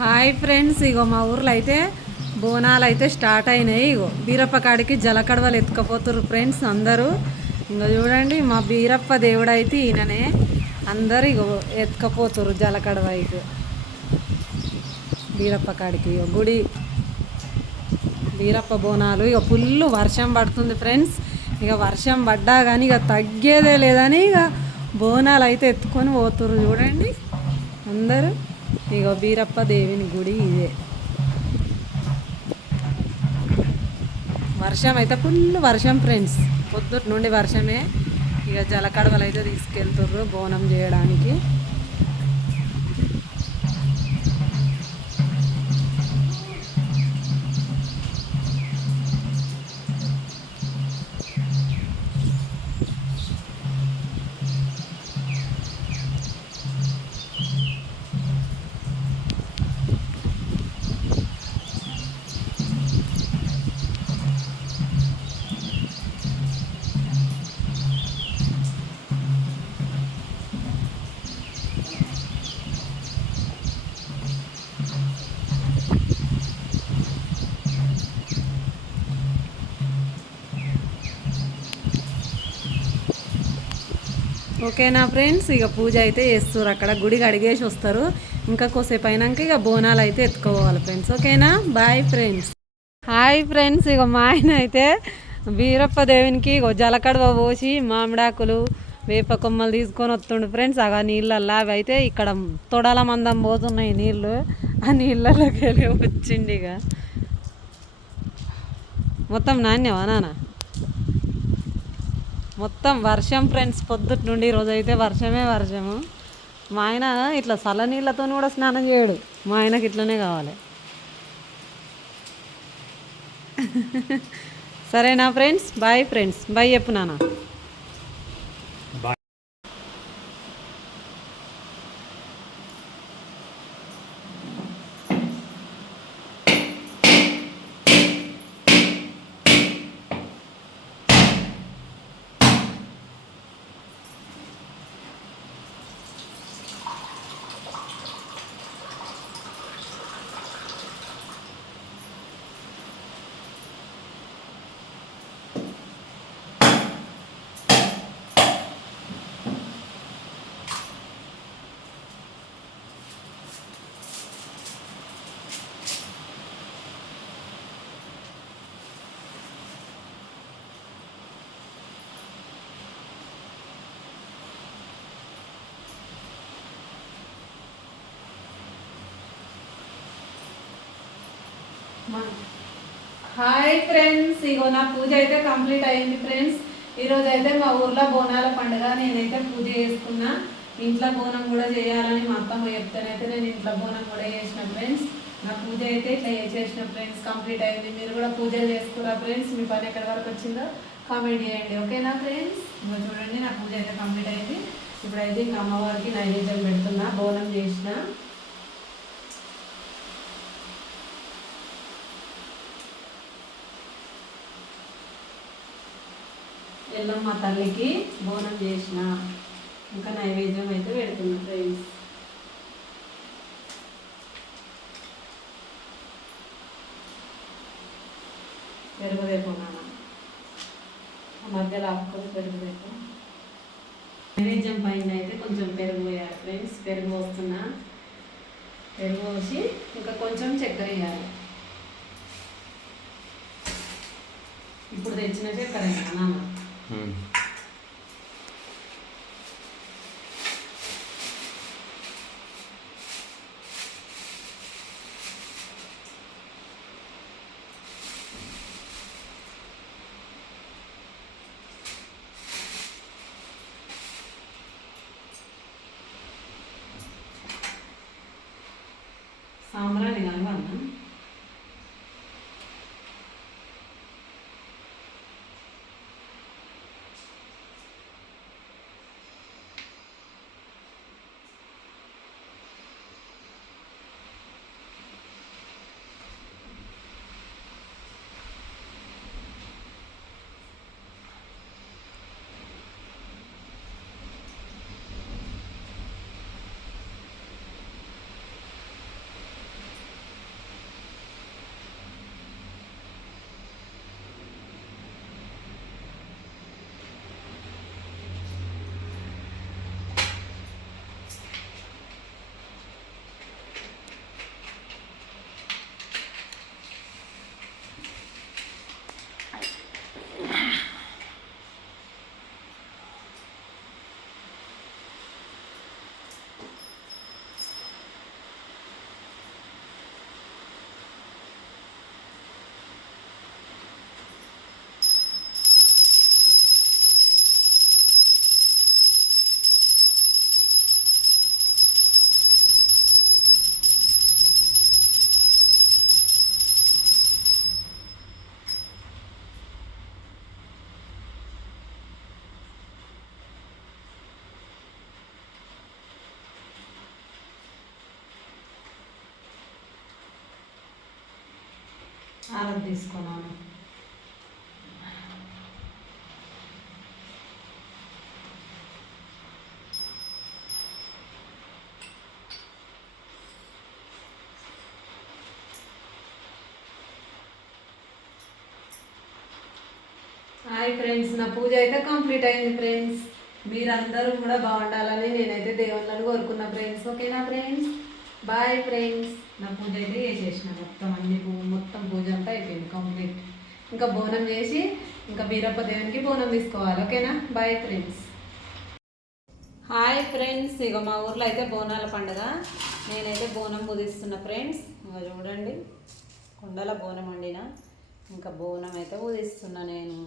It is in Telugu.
హాయ్ ఫ్రెండ్స్, ఇగో మా ఊర్లో అయితే బోనాలు అయితే స్టార్ట్ అయినాయి. ఇగో బీరప్ప కాడికి జలకడవలు ఎత్తుకపోతుర్రు ఫ్రెండ్స్ అందరూ. ఇంకో చూడండి, మా బీరప్ప దేవుడు అయితే ఈయననే. అందరు ఇగో ఎత్తుకపోతుర్రు జలకడవ అయితే బీరప్ప కాడికి. ఇగో గుడి బీరప్ప బోనాలు. ఇక ఫుల్ వర్షం పడుతుంది ఫ్రెండ్స్. ఇక వర్షం పడ్డా కానీ ఇక తగ్గేదే లేదని ఇక బోనాలు అయితే ఎత్తుకొని పోతుర్రు చూడండి అందరూ. ఇగో బీరప్ప దేవుని గుడి ఇదే. వర్షం అయితే ఫుల్ వర్షం ఫ్రెండ్స్, పొద్దుటి నుండి వర్షమే. ఇక జలకడవలు అయితే తీసుకెళ్తుర్రు బోనం చేయడానికి. ఓకేనా ఫ్రెండ్స్, ఇక పూజ అయితే చేస్తారు అక్కడ. గుడికి అడిగేసి వస్తారు. ఇంకా కొద్దిసేపు అయినాక ఇక బోనాలు అయితే ఎత్తుకోవాలి ఫ్రెండ్స్. ఓకేనా, బాయ్ ఫ్రెండ్స్. హాయ్ ఫ్రెండ్స్, ఇక మా ఆయన అయితే బీరప్ప దేవునికి ఇగో జలకడవ పోసి మామిడాకులు వేప కొమ్మలు తీసుకొని వస్తుండు ఫ్రెండ్స్. అగా నీళ్ళల్లో అవి అయితే ఇక్కడ తొడల మందం పోతున్నాయి నీళ్ళు. ఆ నీళ్ళలోకి వెళ్ళి వచ్చిండి. ఇక మొత్తం నాణ్యమా నాన్న? మొత్తం వర్షం ఫ్రెండ్స్, పొద్దుటి నుండి ఈరోజు అయితే వర్షమే వర్షము. మా ఆయన ఇట్లా చల్ల నీళ్ళతో కూడా స్నానం చేయడు. మా ఆయనకి ఇట్లనే కావాలి. సరేనా ఫ్రెండ్స్, బాయ్ ఫ్రెండ్స్. బాయ్ చెప్పు నాన్న. హాయ్ ఫ్రెండ్స్, ఇగో నా పూజ అయితే కంప్లీట్ అయింది ఫ్రెండ్స్. ఈరోజు అయితే మా ఊర్లో బోనాల పండుగ. నేనైతే పూజ చేసుకున్నా. ఇంట్లో బోనం కూడా చేయాలని మా అత్తమ్మ చెప్తానైతే నేను ఇంట్లో బోనం కూడా చేసిన ఫ్రెండ్స్. నా పూజ అయితే ఇట్లా చేసిన ఫ్రెండ్స్, కంప్లీట్ అయింది. మీరు కూడా పూజలు చేసుకురా ఫ్రెండ్స్. మీ పని ఎక్కడి వరకు వచ్చిందో కామెంట్ చేయండి. ఓకేనా ఫ్రెండ్స్, ఇగో చూడండి నా పూజ అయితే కంప్లీట్ అయింది. ఇప్పుడైతే ఇంకా అమ్మవారికి నైవేద్యం పెడుతున్నా. బోనం చేసిన ఎల్లమ్మ తల్లికి బోనం చేసిన, ఇంకా నైవేద్యం అయితే పెడుతున్నా ఫ్రెండ్స్. పెరుగుదేపో నాన్న, మధ్యలో ఆపుకొని పెరుగుదేపో. నైవేద్యం పైన అయితే కొంచెం పెరుగు వేయాలి ఫ్రెండ్స్. పెరుగు పోస్తున్నా. పెరుగు పోసి ఇంకా కొంచెం చక్కెర వేయాలి. ఇప్పుడు తెచ్చిన చక్కెర నాన్న. సాంబ్రాణి కలవాలన్నా? ఆరతి తీసుకున్నాను. హాయ్ ఫ్రెండ్స్, నా పూజ అయితే కంప్లీట్ అయింది ఫ్రెండ్స్. మీరందరూ కూడా బాగుండాలని నేనైతే దేవుళ్ళని కోరుకున్నా ఫ్రెండ్స్. ఓకేనా ఫ్రెండ్స్? Bye friends. నా పూజ అయితే చేసేసిన మొత్తం పూజ అంతా అయిపోయింది కంప్లీట్. ఇంకా బోనం చేసి ఇంకా బీరప్ప దేవునికి బోనం తీసుకోవాలి. ఓకేనా? Bye friends. హాయ్ ఫ్రెండ్స్, ఇక మా ఊర్లో అయితే బోనాల పండుగ. నేనైతే బోనం పూజిస్తున్నా ఫ్రెండ్స్. ఇంకా చూడండి, కుండల బోనం వండిన. ఇంకా బోనం అయితే పూజిస్తున్నా నేను.